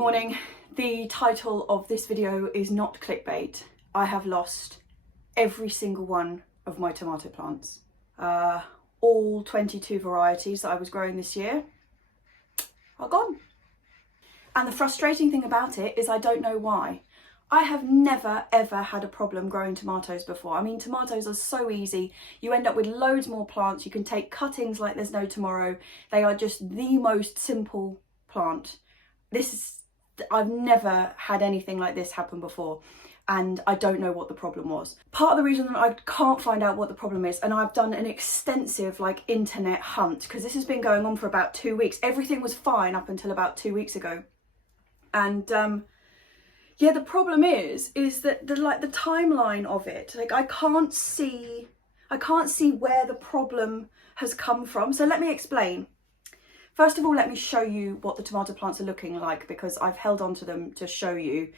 morning. The title of this video is not clickbait. I have lost every single one of my tomato plants. All 22 varieties that I was growing this year are gone. And the frustrating thing about it is I don't know why. I have never ever had a problem growing tomatoes before. I mean, tomatoes are so easy. You end up with loads more plants. You can take cuttings like there's no tomorrow. They are just the most simple plant. I've never had anything like this happen before, and I don't know what the problem was. Part of the reason that I can't find out what the problem is, and I've done an extensive internet hunt, because this has been going on for about 2 weeks. Everything was fine up until about 2 weeks ago. And yeah, the problem is that the timeline of it, I can't see where the problem has come from. So let me explain. First of all, let me show you what the tomato plants are looking like, because I've held on to them to show you,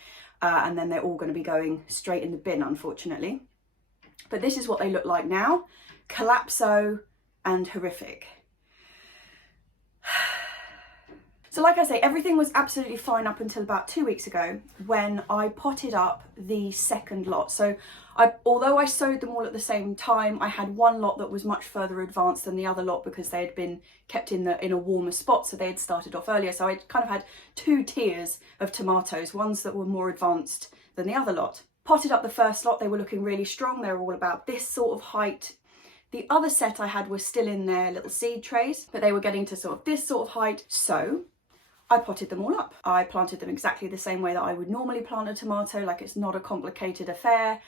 and then they're all going to be going straight in the bin, unfortunately. But this is what they look like now: collapso and horrific. So like I say, everything was absolutely fine up until about 2 weeks ago, when I potted up the second lot. So although I sowed them all at the same time, I had one lot that was much further advanced than the other lot, because they had been kept in a warmer spot, so they had started off earlier. So I kind of had two tiers of tomatoes, ones that were more advanced than the other lot. Potted up the first lot, they were looking really strong. They were all about this sort of height. The other set I had were still in their little seed trays, but they were getting to sort of this sort of height. So I potted them all up. I planted them exactly the same way that I would normally plant a tomato, like it's not a complicated affair.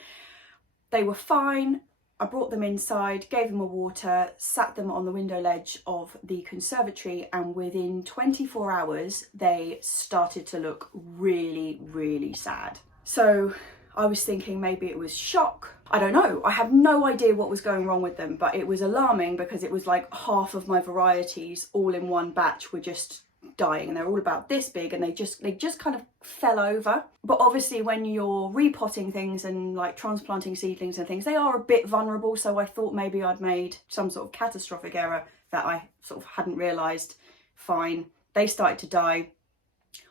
They were fine. I brought them inside, gave them a water, sat them on the window ledge of the conservatory, and within 24 hours, they started to look really, really sad. So I was thinking maybe it was shock. I don't know. I have no idea what was going wrong with them, but it was alarming, because it was like half of my varieties all in one batch were just dying, and they're all about this big, and they just kind of fell over. But obviously when you're repotting things and transplanting seedlings and things, they are a bit vulnerable, so I thought maybe I'd made some sort of catastrophic error that I sort of hadn't realised. Fine, they started to die.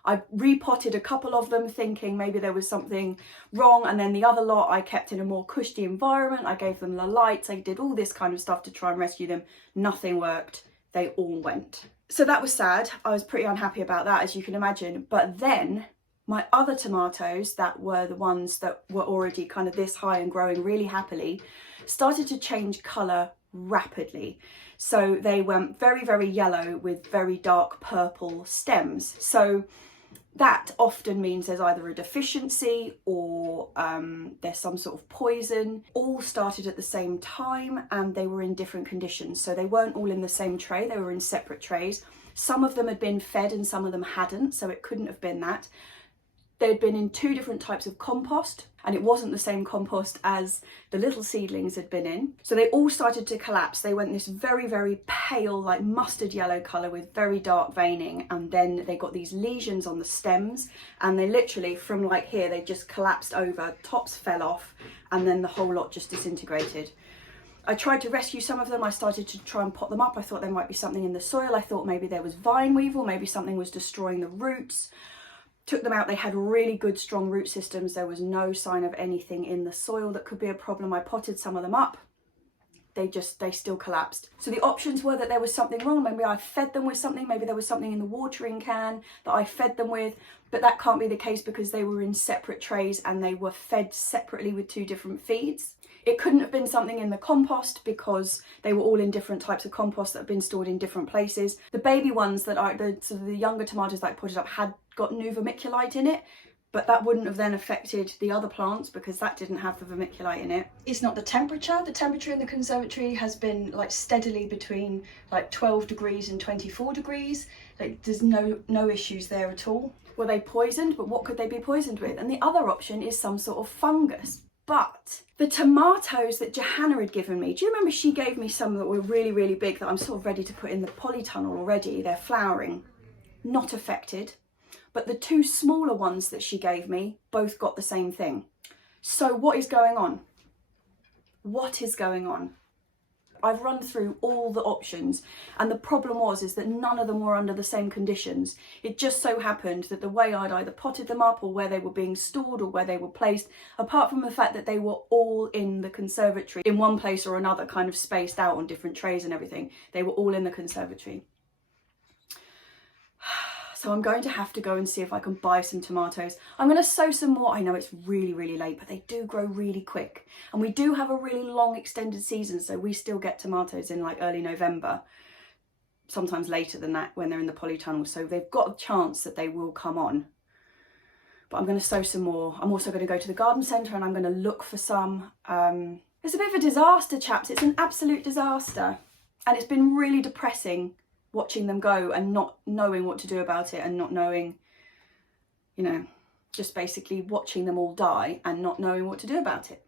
I repotted a couple of them thinking maybe there was something wrong, and then the other lot I kept in a more cushy environment. I gave them the lights, I did all this kind of stuff to try and rescue them. Nothing worked. They all went. So that was sad. I was pretty unhappy about that, as you can imagine. But then my other tomatoes, that were the ones that were already kind of this high and growing really happily, started to change colour rapidly. So they went very, very yellow with very dark purple stems. So that often means there's either a deficiency or there's some sort of poison. All started at the same time, and they were in different conditions. So they weren't all in the same tray, they were in separate trays. Some of them had been fed and some of them hadn't, so it couldn't have been that. They'd been in two different types of compost, and it wasn't the same compost as the little seedlings had been in. So they all started to collapse. They went this very, very pale, mustard yellow colour with very dark veining, and then they got these lesions on the stems, and they literally, from here, they just collapsed over, tops fell off, and then the whole lot just disintegrated. I tried to rescue some of them. I started to try and pot them up. I thought there might be something in the soil. I thought maybe there was vine weevil, maybe something was destroying the roots. Took them out. They had really good, strong root systems. There was no sign of anything in the soil that could be a problem. I potted some of them up. They still collapsed. So the options were that there was something wrong. Maybe I fed them with something. Maybe there was something in the watering can that I fed them with. But that can't be the case, because they were in separate trays and they were fed separately with two different feeds. It couldn't have been something in the compost, because they were all in different types of compost that have been stored in different places. The baby ones that are the younger tomatoes that I potted up had got new vermiculite in it, but that wouldn't have then affected the other plants, because that didn't have the vermiculite in it. It's not the temperature. The temperature in the conservatory has been steadily between 12 degrees and 24 degrees. There's no issues there at all. Were they poisoned? But what could they be poisoned with? And the other option is some sort of fungus. But the tomatoes that Johanna had given me, do you remember she gave me some that were really, really big that I'm sort of ready to put in the polytunnel already? They're flowering. Not affected. But the two smaller ones that she gave me both got the same thing. So what is going on? What is going on? I've run through all the options, and the problem is that none of them were under the same conditions. It just so happened that the way I'd either potted them up, or where they were being stored, or where they were placed, apart from the fact that they were all in the conservatory in one place or another, kind of spaced out on different trays and everything, they were all in the conservatory. So I'm going to have to go and see if I can buy some tomatoes. I'm going to sow some more. I know it's really, really late, but they do grow really quick. And we do have a really long extended season, so we still get tomatoes in like early November, sometimes later than that when they're in the polytunnel. So they've got a chance that they will come on. But I'm going to sow some more. I'm also going to go to the garden centre and I'm going to look for some. It's a bit of a disaster, chaps. It's an absolute disaster. And it's been really depressing watching them go and not knowing what to do about it, and not knowing, you know, just basically watching them all die and not knowing what to do about it.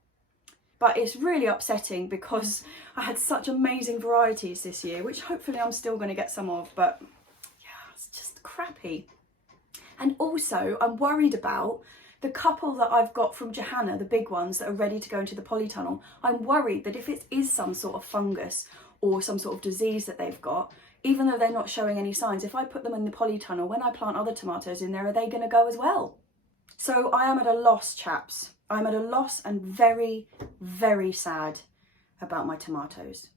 But it's really upsetting because I had such amazing varieties this year, which hopefully I'm still going to get some of, but yeah, it's just crappy. And also I'm worried about the couple that I've got from Johanna, the big ones that are ready to go into the polytunnel. I'm worried that if it is some sort of fungus or some sort of disease that they've got, even though they're not showing any signs, if I put them in the polytunnel, when I plant other tomatoes in there, are they going to go as well? So I am at a loss, chaps. I'm at a loss and very, very sad about my tomatoes.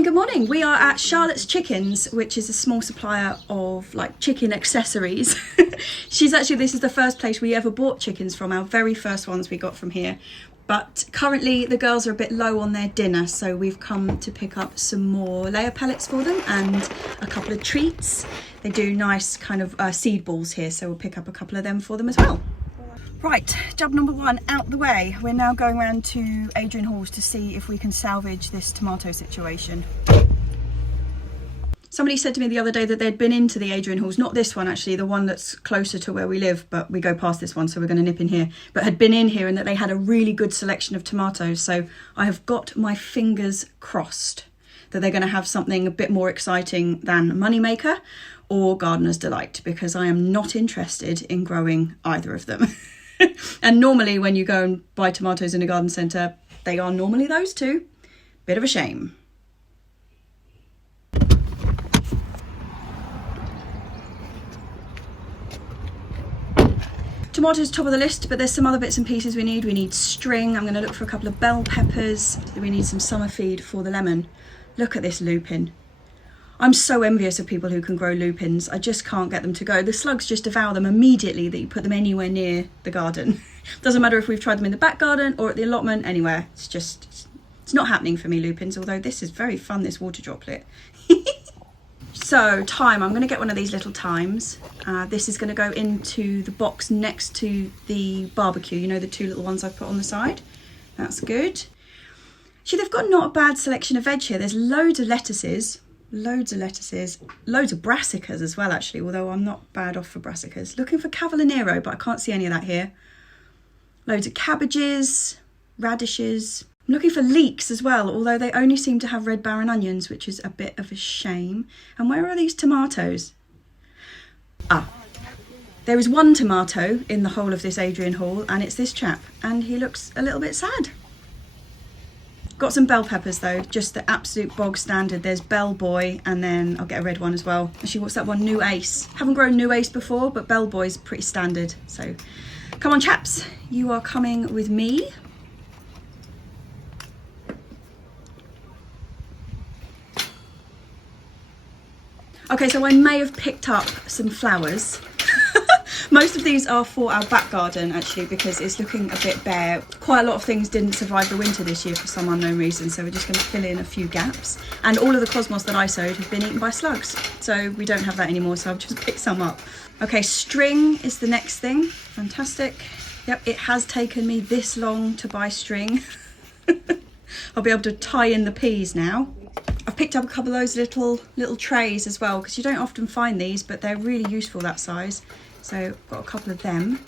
Good morning. We are at Charlotte's Chickens, which is a small supplier of like chicken accessories. This is the first place we ever bought chickens from, our very first ones we got from here. But currently the girls are a bit low on their dinner, so we've come to pick up some more layer pellets for them and a couple of treats. They do nice kind of seed balls here, so we'll pick up a couple of them for them as well. Right, job number one out the way. We're now going around to Adrian Hall's to see if we can salvage this tomato situation. Somebody said to me the other day that they'd been into the Adrian Halls, not this one actually, the one that's closer to where we live, but we go past this one, so we're going to nip in here, but had been in here and that they had a really good selection of tomatoes. So I have got my fingers crossed that they're going to have something a bit more exciting than Moneymaker or Gardener's Delight, because I am not interested in growing either of them. And normally when you go and buy tomatoes in a garden centre, they are normally those two. Bit of a shame. Tomatoes top of the list, but there's some other bits and pieces we need. We need string. I'm going to look for a couple of bell peppers. We need some summer feed for the lemon. Look at this lupin. I'm so envious of people who can grow lupins. I just can't get them to go. The slugs just devour them immediately that you put them anywhere near the garden. Doesn't matter if we've tried them in the back garden or at the allotment, anywhere. It's not happening for me, lupins, although this is very fun, this water droplet. So, thyme. I'm going to get one of these little thymes. This is going to go into the box next to the barbecue. You know, the two little ones I've put on the side? That's good. Actually, they've got not a bad selection of veg here. There's loads of lettuces. Loads of brassicas as well, actually, although I'm not bad off for brassicas. Looking for Cavallonero, but I can't see any of that here. Loads of cabbages, radishes. I'm looking for leeks as well, although they only seem to have red barren onions, which is a bit of a shame. And where are these tomatoes? Ah, there is one tomato in the whole of this Adrian Hall, and it's this chap, and he looks a little bit sad. Got some bell peppers though, just the absolute bog standard. There's Bell Boy, and then I'll get a red one as well. Actually, what's that one? New Ace. Haven't grown New Ace before, but Bell Boy's pretty standard. So come on, chaps, you are coming with me. Okay, so I may have picked up some flowers, Most of these are for our back garden actually, because it's looking a bit bare. Quite a lot of things didn't survive the winter this year for some unknown reason, so we're just going to fill in a few gaps. And all of the cosmos that I sowed have been eaten by slugs, so we don't have that anymore, so I've just picked some up. Okay, string is the next thing. Fantastic. Yep, it has taken me this long to buy string. I'll be able to tie in the peas now. I've picked up a couple of those little trays as well, because you don't often find these, but they're really useful that size. So I've got a couple of them.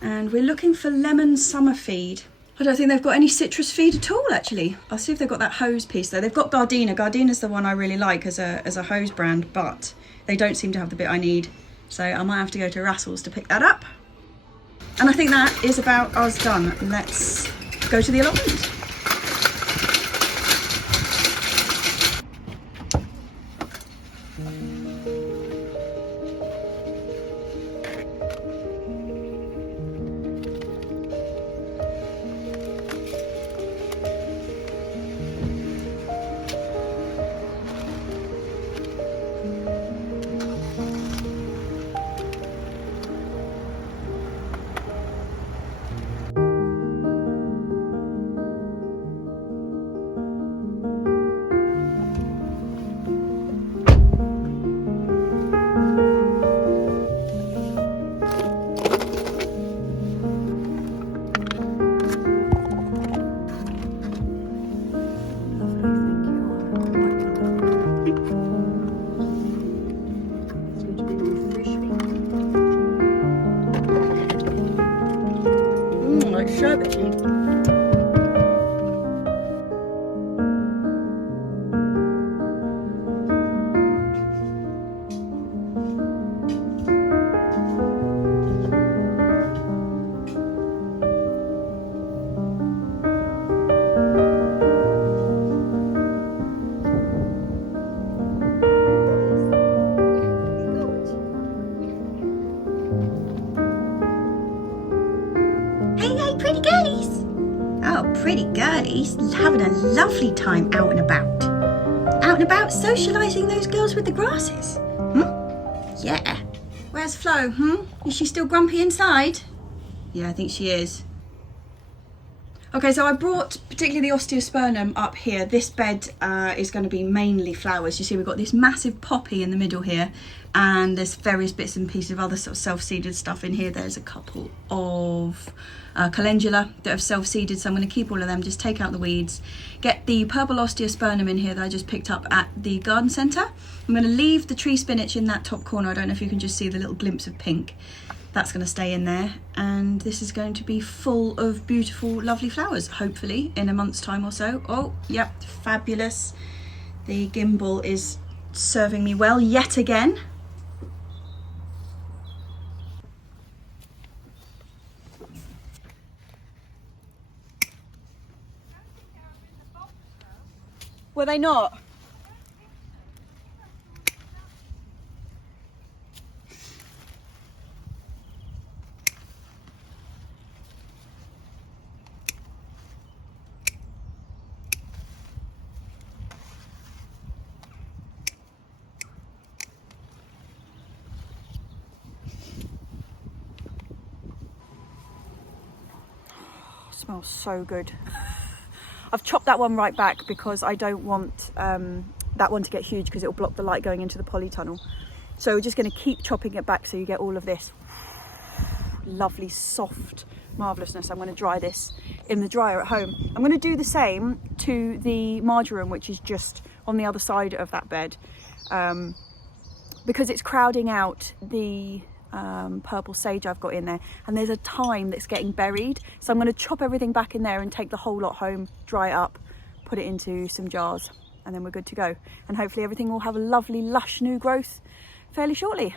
And we're looking for lemon summer feed. I don't think they've got any citrus feed at all, actually. I'll see if they've got that hose piece though. They've got Gardena. Gardena's the one I really like as a hose brand, but they don't seem to have the bit I need. So I might have to go to Rassel's to pick that up. And I think that is about us done. Let's go to the allotment. Sherbety. Pretty girlies. Oh, pretty girlies, having a lovely time out and about. Out and about socialising those girls with the grasses. Yeah. Where's Flo? Is she still grumpy inside? Yeah, I think she is. Okay, so I brought particularly the osteospermum up here. This bed is going to be mainly flowers. You see we've got this massive poppy in the middle here, and there's various bits and pieces of other sort of self-seeded stuff in here. There's a couple of calendula that have self-seeded, so I'm going to keep all of them, just take out the weeds. Get the purple osteospermum in here that I just picked up at the garden centre. I'm going to leave the tree spinach in that top corner. I don't know if you can just see the little glimpse of pink. That's going to stay in there, and this is going to be full of beautiful, lovely flowers, hopefully in a month's time or so. Oh, yep, fabulous. The gimbal is serving me well yet again. Were they not? Smells so good. I've chopped that one right back because I don't want that one to get huge, because it will block the light going into the polytunnel. So we're just going to keep chopping it back so you get all of this lovely soft marvellousness. I'm going to dry this in the dryer at home. I'm going to do the same to the marjoram, which is just on the other side of that bed, because it's crowding out the purple sage I've got in there, and there's a thyme that's getting buried. So I'm going to chop everything back in there and take the whole lot home, dry it up, put it into some jars, and then we're good to go. And hopefully everything will have a lovely lush new growth fairly shortly.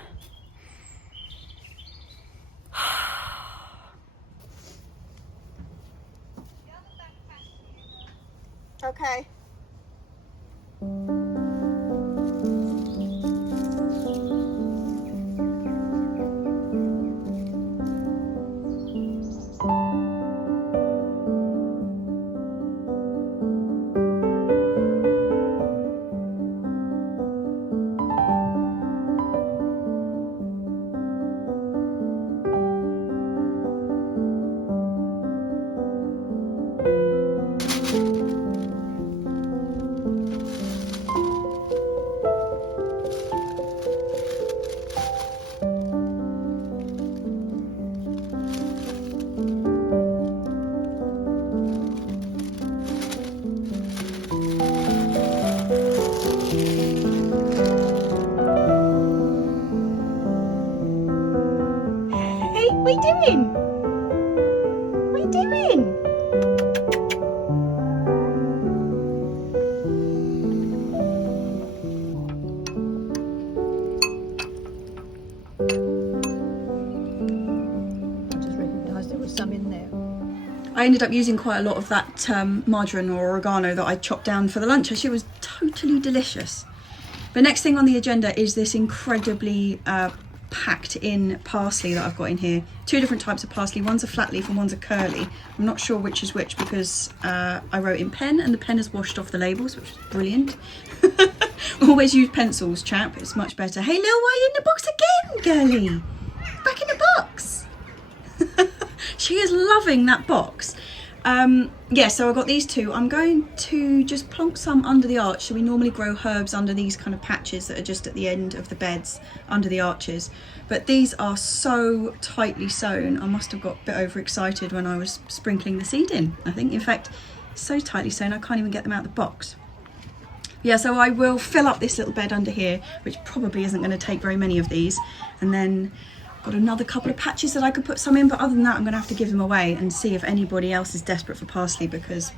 Okay. I ended up using quite a lot of that margarine or oregano that I chopped down for the lunch. Actually, it was totally delicious. The next thing on the agenda is this incredibly packed in parsley that I've got in here. Two different types of parsley. One's a flat leaf and one's a curly. I'm not sure which is which because I wrote in pen and the pen has washed off the labels, which is brilliant. Always use pencils, chap. It's much better. Hey, Lil, why are you in the box again, girlie? Back in the box. She is loving that box. Yeah, so I got these two. I'm going to just plonk some under the arch. So we normally grow herbs under these kind of patches that are just at the end of the beds, under the arches. But these are so tightly sewn. I must have got a bit overexcited when I was sprinkling the seed in, I think. In fact, so tightly sewn I can't even get them out of the box. Yeah, so I will fill up this little bed under here, which probably isn't going to take very many of these. And then got another couple of patches that I could put some in, but other than that I'm going to have to give them away and see if anybody else is desperate for parsley, because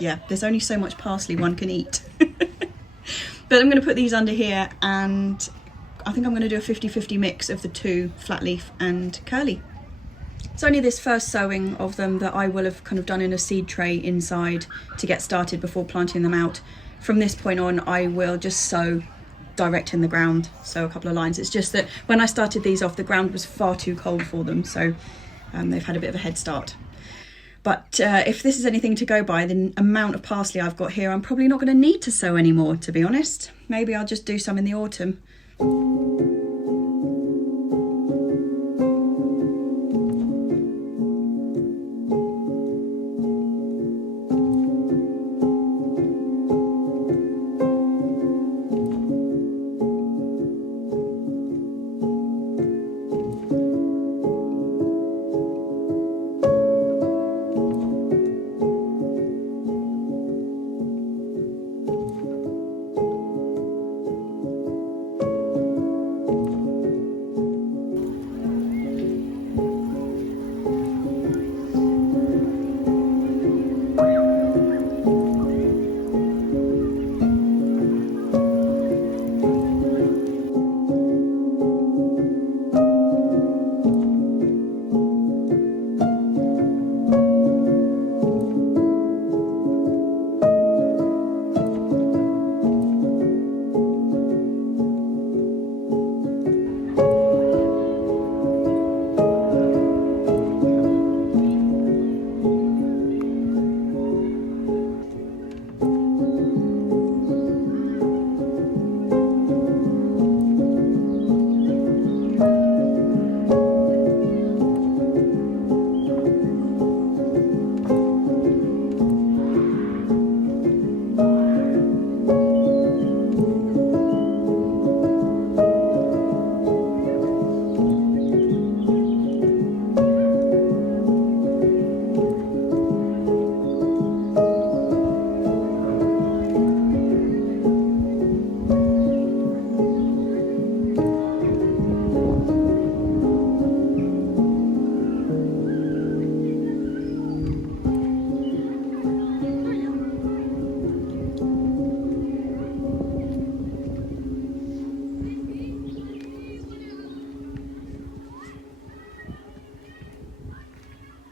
yeah, there's only so much parsley one can eat. But I'm going to put these under here, and I think I'm going to do a 50-50 mix of the two, flat leaf and curly. It's only this first sowing of them that I will have kind of done in a seed tray inside to get started before planting them out. From this point on I will just sow direct in the ground, so a couple of lines. It's just that when I started these off, the ground was far too cold for them, so they've had a bit of a head start. But if this is anything to go by, the amount of parsley I've got here, I'm probably not going to need to sow anymore, to be honest. Maybe I'll just do some in the autumn.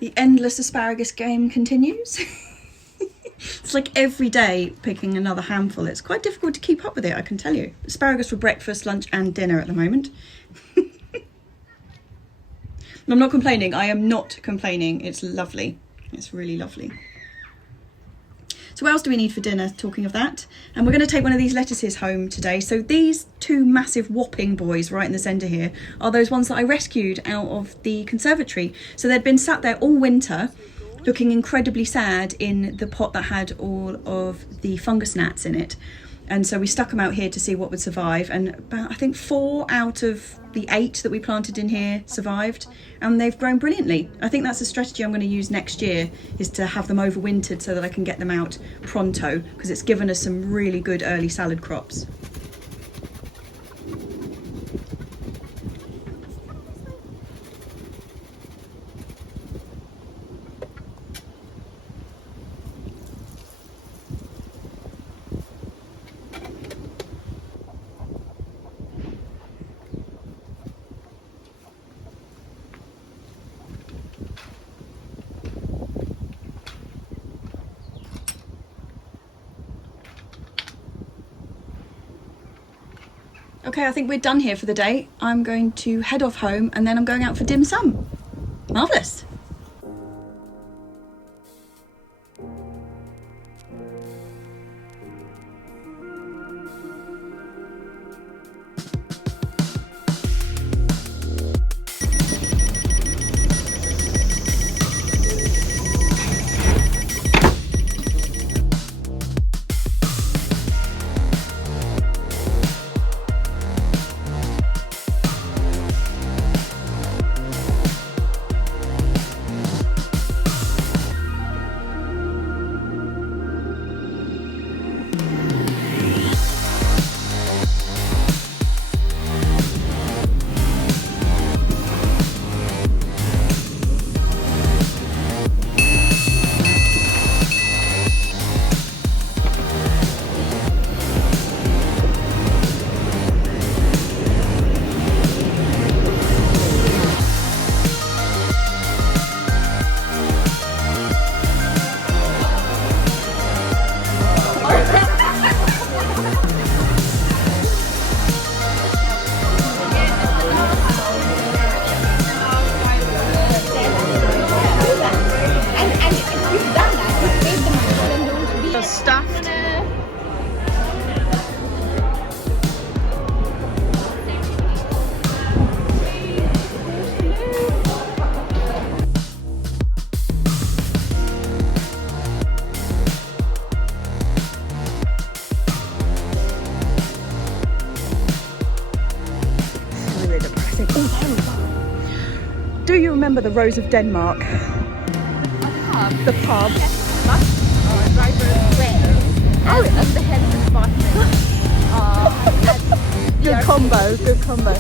The endless asparagus game continues. It's like every day picking another handful. It's quite difficult to keep up with it, I can tell you. Asparagus for breakfast, lunch and dinner at the moment. I'm not complaining. I am not complaining. It's lovely. It's really lovely. So what else do we need for dinner, talking of that? And we're going to take one of these lettuces home today. So these two massive whopping boys right in the centre here are those ones that I rescued out of the conservatory. So they'd been sat there all winter looking incredibly sad in the pot that had all of the fungus gnats in it. And so we stuck them out here to see what would survive, and about, I think 4 out of the 8 that we planted in here survived, and they've grown brilliantly. I think that's a strategy I'm going to use next year, is to have them overwintered so that I can get them out pronto, because it's given us some really good early salad crops. Okay, I think we're done here for the day. I'm going to head off home and then I'm going out for dim sum. Marvellous. Stuffed. Do you remember the Rose of Denmark? The pub. Oh, that's the head of the spot. Good combo, good combo.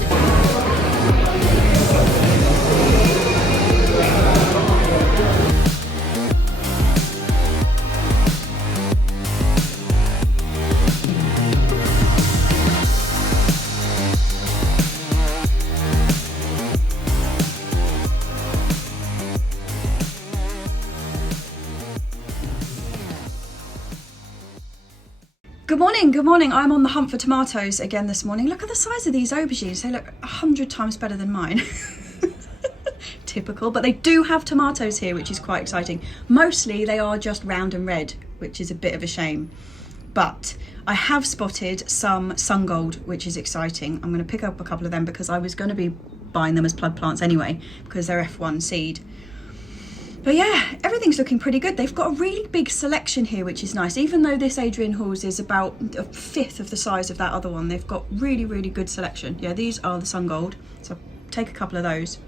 Good morning, good morning. I'm on the hunt for tomatoes again this morning. Look at the size of these aubergines. They look 100 times better than mine. Typical, but they do have tomatoes here, which is quite exciting. Mostly they are just round and red, which is a bit of a shame. But I have spotted some sun gold, which is exciting. I'm going to pick up a couple of them because I was going to be buying them as plug plants anyway, because they're F1 seed. But yeah, everything's looking pretty good. They've got a really big selection here, which is nice. Even though this Adrian Halls is about a fifth of the size of that other one, they've got really, really good selection. Yeah, these are the sun gold, so take a couple of those.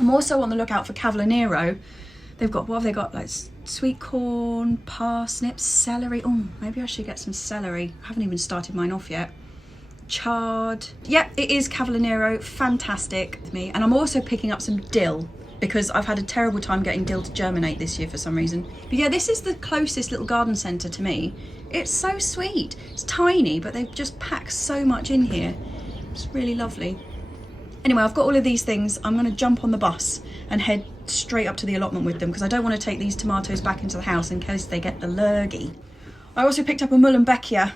I'm also on the lookout for Cavallonero. They've got, what have they got? Like sweet corn, parsnips, celery. Oh, maybe I should get some celery. I haven't even started mine off yet. Chard. Yep, it is Cavallonero. Fantastic with me. And I'm also picking up some dill, because I've had a terrible time getting dill to germinate this year for some reason. But yeah, this is the closest little garden centre to me. It's so sweet. It's tiny, but they've just packed so much in here. It's really lovely. Anyway, I've got all of these things. I'm going to jump on the bus and head straight up to the allotment with them, because I don't want to take these tomatoes back into the house in case they get the lurgy. I also picked up a Muhlenbeckia,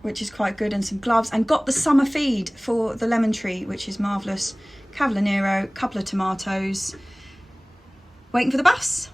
which is quite good, and some gloves, and got the summer feed for the lemon tree, which is marvellous. Cavallonero, couple of tomatoes. Waiting for the bus.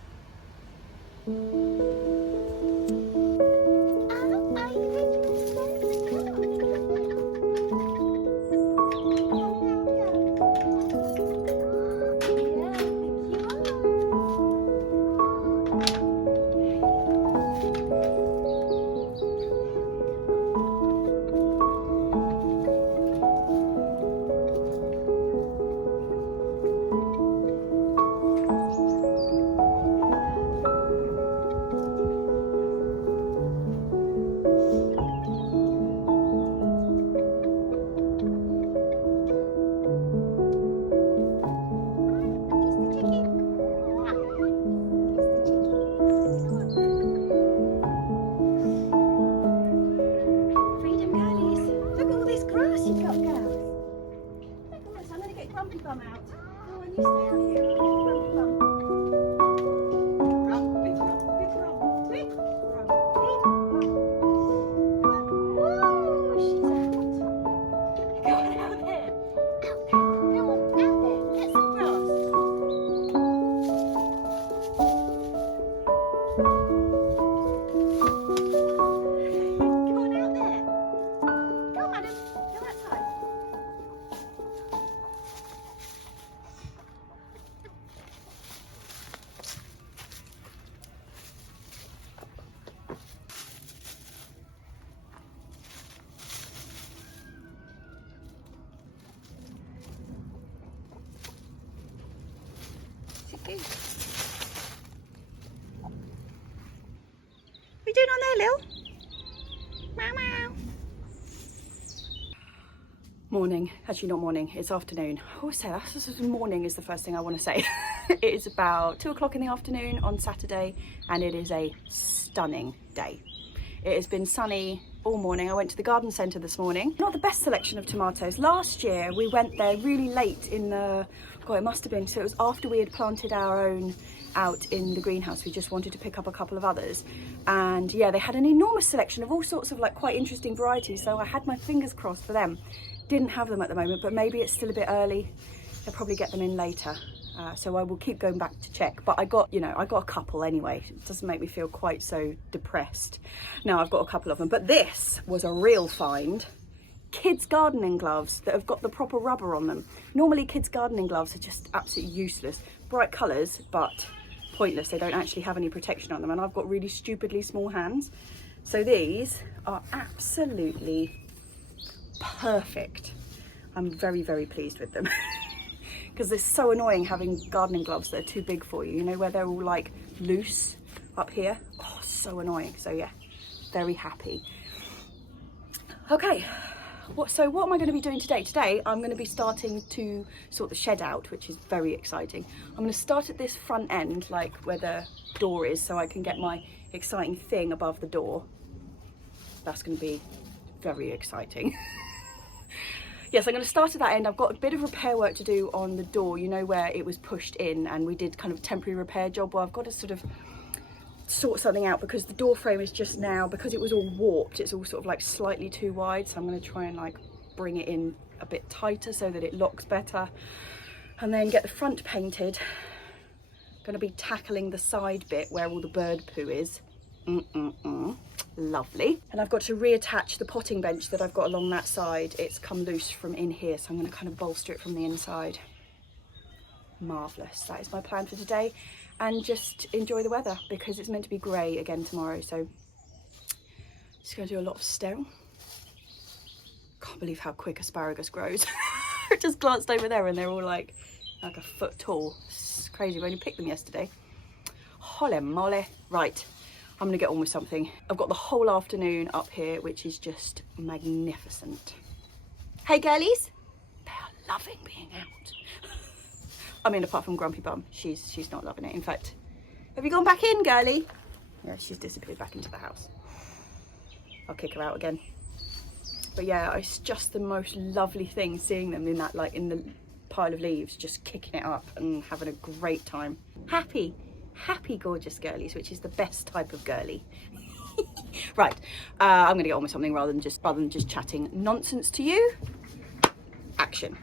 there, Lil. Meow meow. Morning. Actually not morning, it's afternoon. I always say that, morning is the first thing I want to say. It is about 2 o'clock in the afternoon on Saturday and it is a stunning day. It has been sunny all morning. I went to the garden centre this morning. Not the best selection of tomatoes. Last year we went there really late in the, God, it must have been, so it was after we had planted our own out in the greenhouse. We just wanted to pick up a couple of others. And yeah, they had an enormous selection of all sorts of like quite interesting varieties. So I had my fingers crossed for them. Didn't have them at the moment, but maybe it's still a bit early. They'll probably get them in later. So I will keep going back to check, but I got a couple anyway. It doesn't make me feel quite so depressed. No, I've got a couple of them, but this was a real find. Kids gardening gloves that have got the proper rubber on them. Normally kids gardening gloves are just absolutely useless. Bright colours, but pointless. They don't actually have any protection on them, and I've got really stupidly small hands. So these are absolutely perfect. I'm very, very pleased with them. Because it's so annoying having gardening gloves that are too big for you, you know, where they're all like loose up here. Oh, so annoying. So yeah, very happy. Okay, what am I going to be doing today? Today I'm going to be starting to sort the shed out, which is very exciting. I'm going to start at this front end, like where the door is, so I can get my exciting thing above the door. That's going to be very exciting. Yes, I'm going to start at that end. I've got a bit of repair work to do on the door, you know, where it was pushed in, and we did kind of a temporary repair job. Well, I've got to sort of sort something out because the door frame is just now, because it was all warped, it's all sort of like slightly too wide. So I'm going to try and like bring it in a bit tighter so that it locks better, and then get the front painted. Going to be tackling the side bit where all the bird poo is. Lovely. And I've got to reattach the potting bench that I've got along that side. It's come loose from in here, so I'm going to kind of bolster it from the inside. Marvellous. That is my plan for today, and just enjoy the weather because it's meant to be grey again tomorrow, so just going to do a lot of staring. Can't believe how quick asparagus grows. I just glanced over there and they're all like a foot tall. It's crazy. We only picked them yesterday. Holy moly. Right, I'm gonna get on with something. I've got the whole afternoon up here, which is just magnificent. Hey girlies, they are loving being out. I mean, apart from Grumpy Bum, she's not loving it. In fact, have you gone back in, girlie? Yeah, she's disappeared back into the house. I'll kick her out again. But yeah, it's just the most lovely thing seeing them in that, like in the pile of leaves, just kicking it up and having a great time. Happy gorgeous girlies, which is the best type of girly. Right, I'm gonna get on with something rather than just chatting nonsense to you. Action.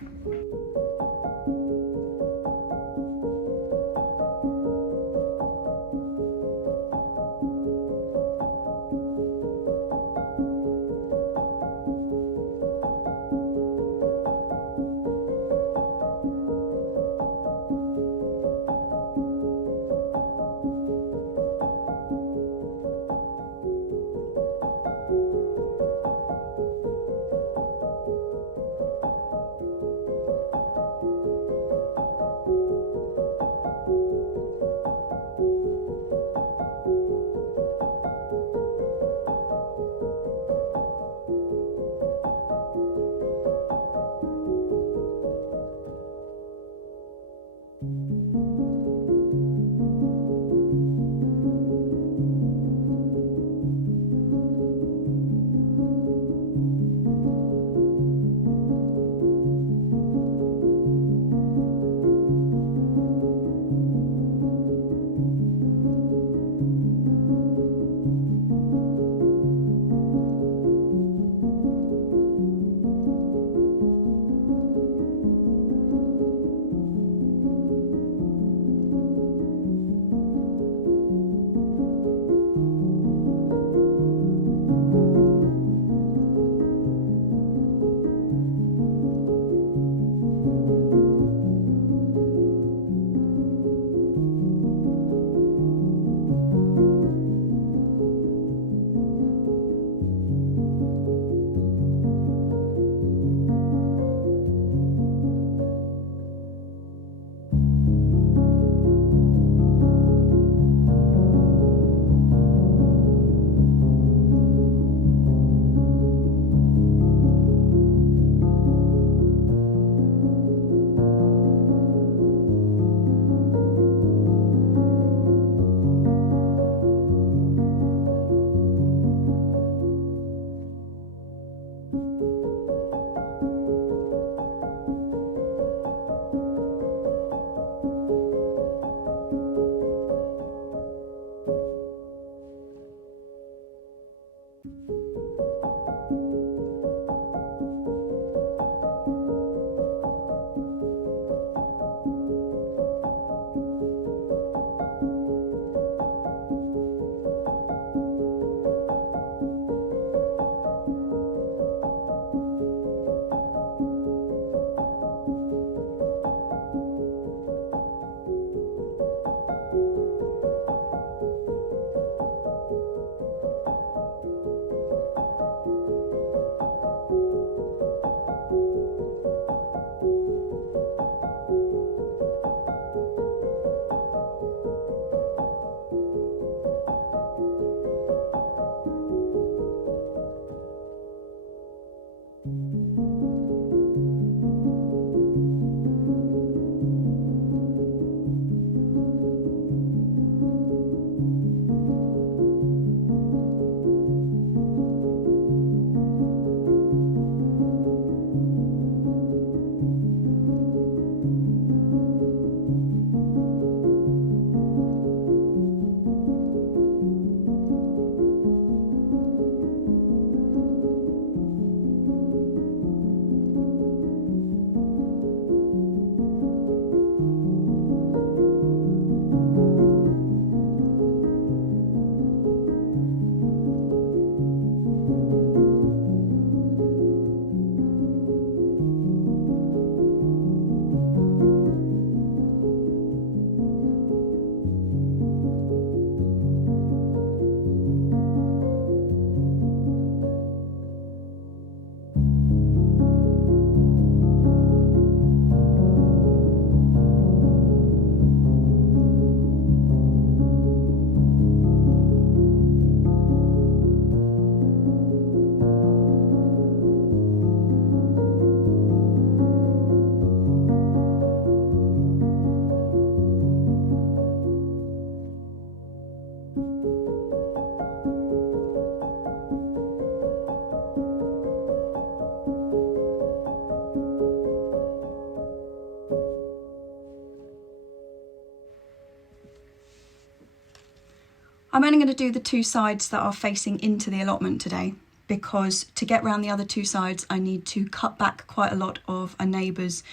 I'm only going to do the two sides that are facing into the allotment today, because to get round the other two sides I need to cut back quite a lot of a neighbour's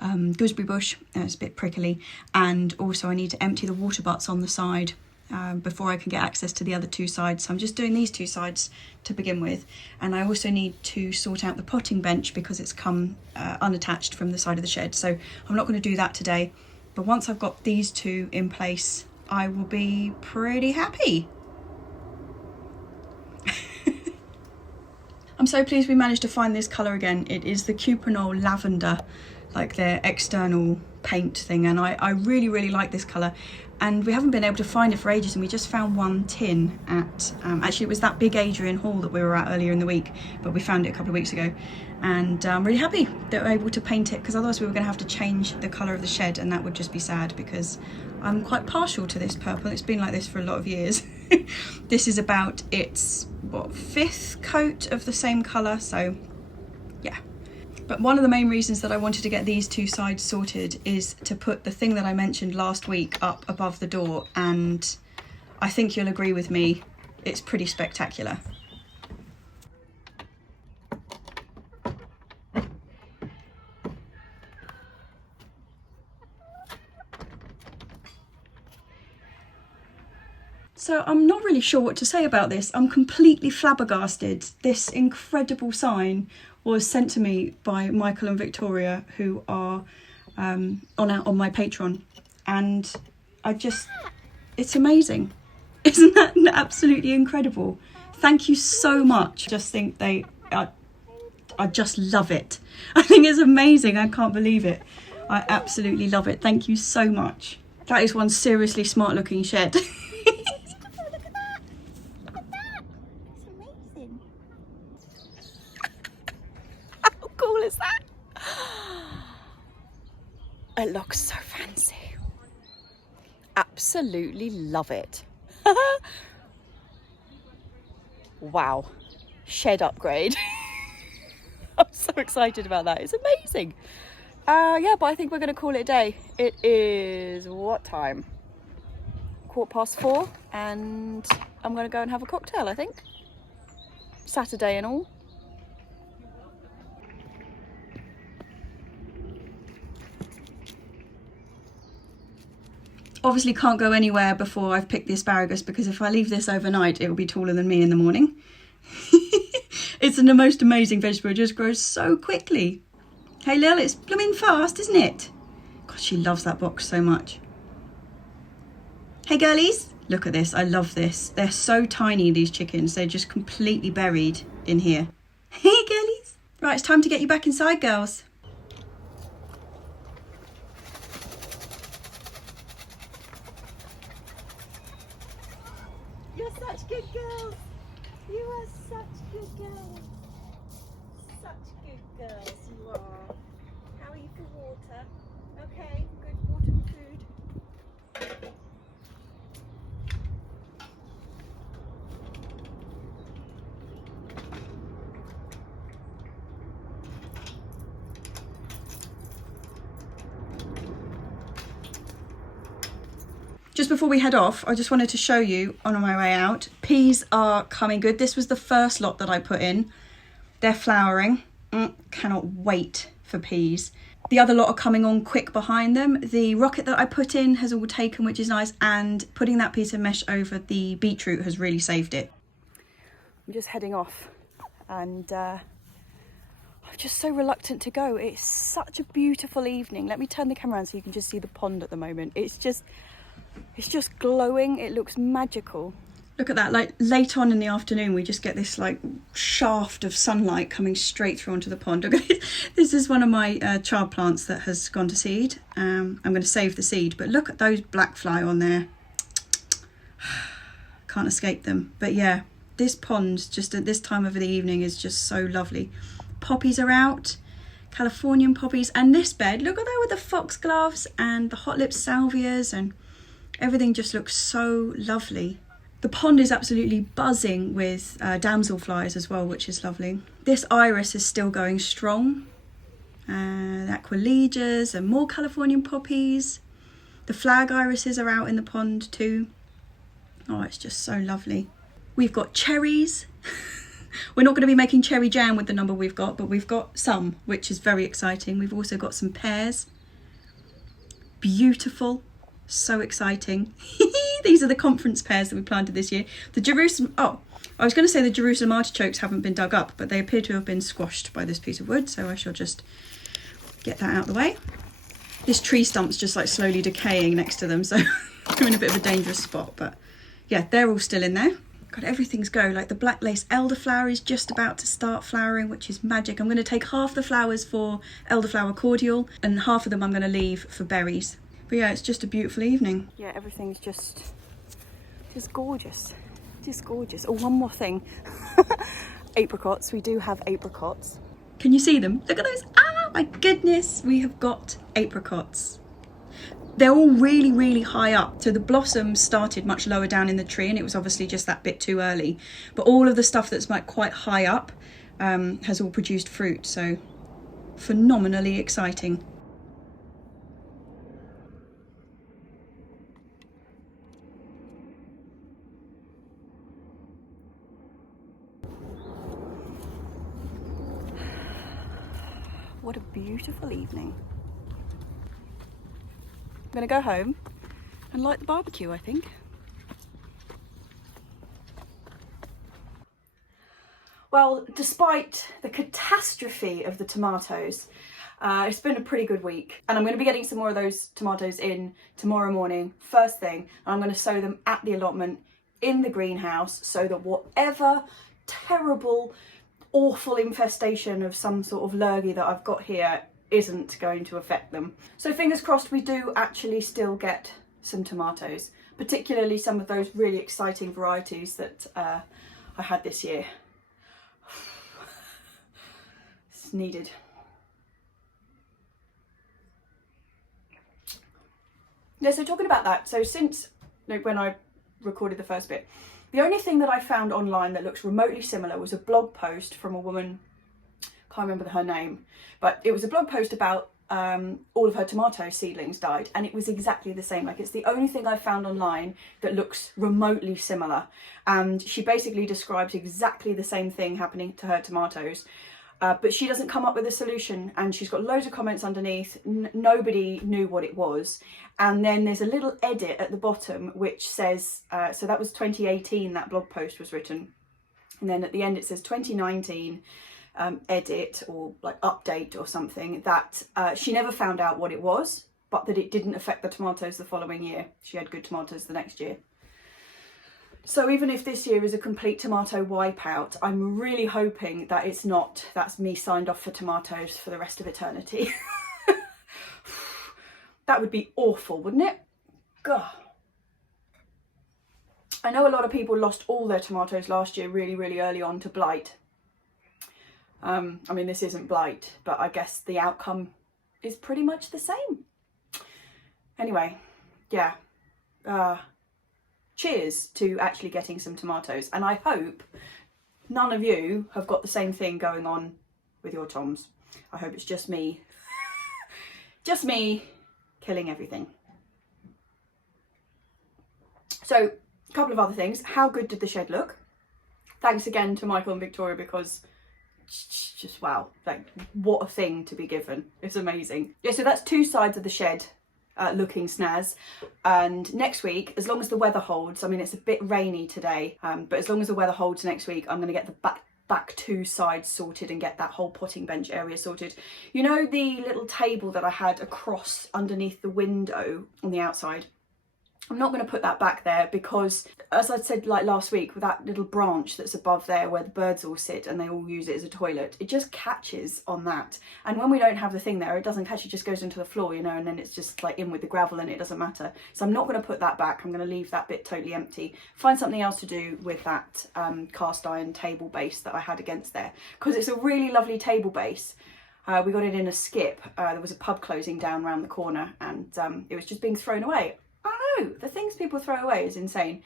gooseberry bush. It's a bit prickly, and also I need to empty the water butts on the side before I can get access to the other two sides. So I'm just doing these two sides to begin with, and I also need to sort out the potting bench because it's come unattached from the side of the shed, so I'm not going to do that today. But once I've got these two in place, I will be pretty happy. I'm so pleased we managed to find this colour again. It is the Cuprinol Lavender, like their external paint thing, and I really, really like this colour. And we haven't been able to find it for ages, and we just found one tin at, actually it was that big Adrian Hall that we were at earlier in the week, but we found it a couple of weeks ago. And I'm really happy that we're able to paint it, because otherwise we were going to have to change the colour of the shed, and that would just be sad, because I'm quite partial to this purple. It's been like this for a lot of years. This is about its, what, 5th coat of the same colour, so yeah. But one of the main reasons that I wanted to get these two sides sorted is to put the thing that I mentioned last week up above the door, and I think you'll agree with me, it's pretty spectacular. So I'm not really sure what to say about this. I'm completely flabbergasted. This incredible sign was sent to me by Michael and Victoria, who are on my Patreon, and it's amazing. Isn't that absolutely incredible? Thank you so much. I just think I just love it. I think it's amazing. I can't believe it. I absolutely love it. Thank you so much. That is one seriously smart looking shed. Is that? It looks so fancy. Absolutely love it. Wow, shed upgrade. I'm so excited about that. It's amazing. Yeah, but I think we're going to call it a day. It is what time? 4:15, and I'm going to go and have a cocktail, I think. Saturday and all. Obviously can't go anywhere before I've picked the asparagus, because if I leave this overnight it will be taller than me in the morning. It's the most amazing vegetable. It just grows so quickly. Hey Lil, it's blooming fast, isn't it? God, she loves that box so much. Hey girlies, look at this. I love this. They're so tiny, these chickens. They're just completely buried in here. Hey girlies. Right, it's time to get you back inside, girls. You're such good girls. You are such good girls. Such good girls you are. How are you for water? Okay, good water and food. Just before we head off, I just wanted to show you on my way out, peas are coming good. This was the first lot that I put in. They're flowering. Cannot wait for peas. The other lot are coming on quick behind them. The rocket that I put in has all taken, which is nice, and putting that piece of mesh over the beetroot has really saved it. I'm just heading off, and I'm just so reluctant to go. It's such a beautiful evening. Let me turn the camera on so you can just see the pond at the moment. It's just glowing. It looks magical. Look at that, like late on in the afternoon we just get this like shaft of sunlight coming straight through onto the pond. This is one of my chard plants that has gone to seed. I'm going to save the seed, but look at those black fly on there. Can't escape them. But yeah, this pond just at this time of the evening is just so lovely. Poppies are out, Californian poppies, and this bed, look at that with the foxgloves and the hot lips salvias, and everything just looks so lovely. The pond is absolutely buzzing with damselflies as well, which is lovely. This iris is still going strong. The aqualegias and more Californian poppies. The flag irises are out in the pond too. Oh, it's just so lovely. We've got cherries. We're not going to be making cherry jam with the number we've got, but we've got some, which is very exciting. We've also got some pears. Beautiful. So exciting. These are the conference pears that we planted this year. The Jerusalem, oh, I was going to say the Jerusalem artichokes haven't been dug up, but they appear to have been squashed by this piece of wood, so I shall just get that out of the way. This tree stump's just like slowly decaying next to them, so they're in a bit of a dangerous spot, but yeah, they're all still in there. God, everything's go. Like the black lace elderflower is just about to start flowering, which is magic. I'm going to take half the flowers for elderflower cordial and half of them I'm going to leave for berries. But yeah, it's just a beautiful evening. Yeah, everything's just gorgeous. Just gorgeous. Oh, one more thing. Apricots. We do have apricots. Can you see them? Look at those. Ah, my goodness. We have got apricots. They're all really, really high up. So the blossoms started much lower down in the tree and it was obviously just that bit too early. But all of the stuff that's like quite high up has all produced fruit. So phenomenally exciting. What a beautiful evening. I'm going to go home and light the barbecue, I think. Well, despite the catastrophe of the tomatoes, it's been a pretty good week. And I'm going to be getting some more of those tomatoes in tomorrow morning, first thing. And I'm going to sow them at the allotment in the greenhouse so that whatever terrible, awful infestation of some sort of lurgy that I've got here isn't going to affect them. So fingers crossed we do actually still get some tomatoes, particularly some of those really exciting varieties that I had this year. It's needed. Yeah, so talking about that, so since when I recorded the first bit, the only thing that I found online that looks remotely similar was a blog post from a woman, can't remember her name, but it was a blog post about all of her tomato seedlings died, and it was exactly the same. Like, it's the only thing I found online that looks remotely similar, and she basically describes exactly the same thing happening to her tomatoes, but she doesn't come up with a solution, and she's got loads of comments underneath. Nobody knew what it was, and then there's a little edit at the bottom which says, so that was 2018 that blog post was written, and then at the end it says 2019 edit or like update or something, that she never found out what it was, but that it didn't affect the tomatoes the following year. She had good tomatoes the next year. So even if this year is a complete tomato wipeout, I'm really hoping that it's not, that's me signed off for tomatoes for the rest of eternity. That would be awful, wouldn't it? God. I know a lot of people lost all their tomatoes last year really, really early on to blight. I mean, this isn't blight, but I guess the outcome is pretty much the same. Anyway, yeah. Cheers to actually getting some tomatoes. And I hope none of you have got the same thing going on with your toms. I hope it's just me. Just me killing everything. So, a couple of other things. How good did the shed look? Thanks again to Michael and Victoria, because just wow, like what a thing to be given. It's amazing. Yeah, so that's two sides of the shed looking snaz, and next week, as long as the weather holds, I mean it's a bit rainy today, but as long as the weather holds next week, I'm going to get the back two sides sorted and get that whole potting bench area sorted. You know the little table that I had across underneath the window on the outside? I'm not going to put that back there because, as I said like last week, with that little branch that's above there where the birds all sit and they all use it as a toilet, it just catches on that. And when we don't have the thing there, it doesn't catch, it just goes into the floor, you know, and then it's just like in with the gravel and it doesn't matter. So I'm not going to put that back. I'm going to leave that bit totally empty. Find something else to do with that cast iron table base that I had against there, because it's a really lovely table base. We got it in a skip. There was a pub closing down around the corner, and it was just being thrown away. I know, the things people throw away is insane.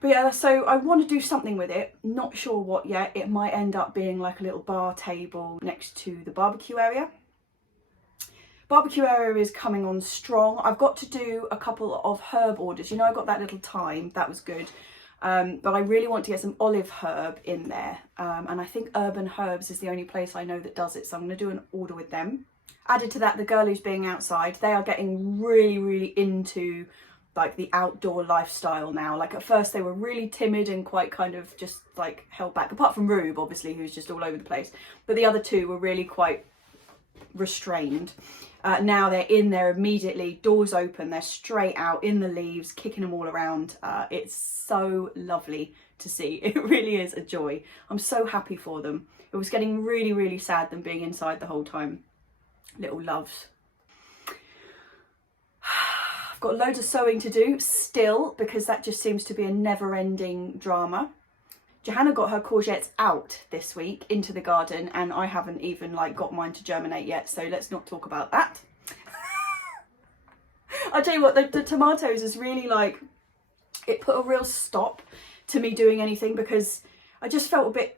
But yeah, so I want to do something with it. Not sure what yet. It might end up being like a little bar table next to the barbecue area. Barbecue area is coming on strong. I've got to do a couple of herb orders. You know, I got that little thyme, that was good. But I really want to get some olive herb in there. And I think Urban Herbs is the only place I know that does it. So I'm going to do an order with them. Added to that, the girlies being outside, they are getting really, really into like the outdoor lifestyle now. Like at first they were really timid and quite kind of just like held back, apart from Rube, obviously, who's just all over the place. But the other two were really quite restrained. Now they're in there immediately, doors open, they're straight out in the leaves, kicking them all around. It's so lovely to see. It really is a joy. I'm so happy for them. It was getting really, really sad them being inside the whole time. Little loves. I've got loads of sewing to do still, because that just seems to be a never-ending drama. Johanna got her courgettes out this week into the garden, and I haven't even like got mine to germinate yet, so let's not talk about that. I'll tell you what, the tomatoes is really like, it put a real stop to me doing anything, because I just felt a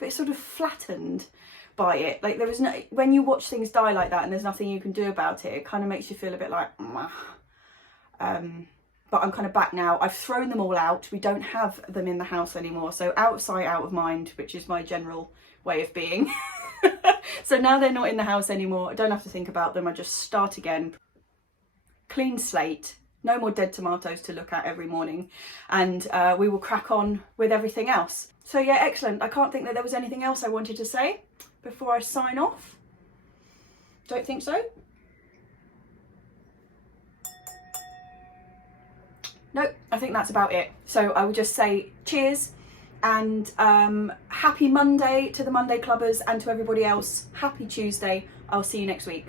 bit sort of flattened by it. Like there was no, when you watch things die like that and there's nothing you can do about it, it kind of makes you feel a bit like but I'm kind of back now. I've thrown them all out. We don't have them in the house anymore, so out of sight, out of mind, which is my general way of being. So now they're not in the house anymore. I don't have to think about them. I just start again, clean slate, no more dead tomatoes to look at every morning, and we will crack on with everything else. So yeah, excellent. I can't think that there was anything else I wanted to say before I sign off. Don't think so? No, I think that's about it. So I will just say cheers and happy Monday to the Monday Clubbers, and to everybody else, happy Tuesday. I'll see you next week.